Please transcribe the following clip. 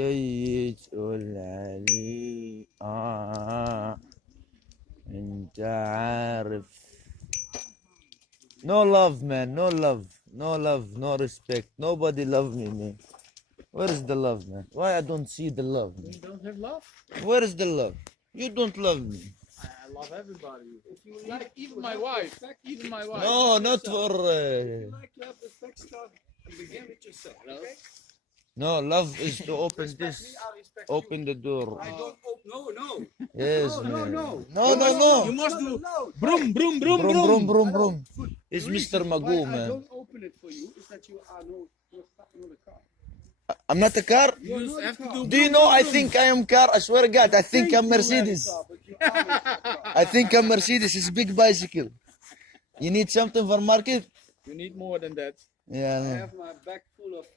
جاي تقول علي انت عارف. No love, man. No love. No love. No respect. Nobody love me, man. Where is the love, man? Why I don't see the love, man? You don't have love? Where is the love? You don't love me. I love everybody. If you like, even my wife. Even my wife. No, not for. Like to have respect, start and begin with yourself. Okay? No, love is to open this. Me, I respect Open the door. you. I don't open. No. Yes, No. man. No. No. You must do. Broom, broom, broom, Brum, broom. brum, brum. It's The Mr. reason Magoo, why I man. don't open it for you is that you are not a car. I'm not a car. You just have to do. Do you know I think I am car? I swear to God, I think I'm Mercedes. But you are not a car. I think I'm Mercedes. It's big bicycle. You need something for market? You need more than that. Yeah, I I know. have my bag full of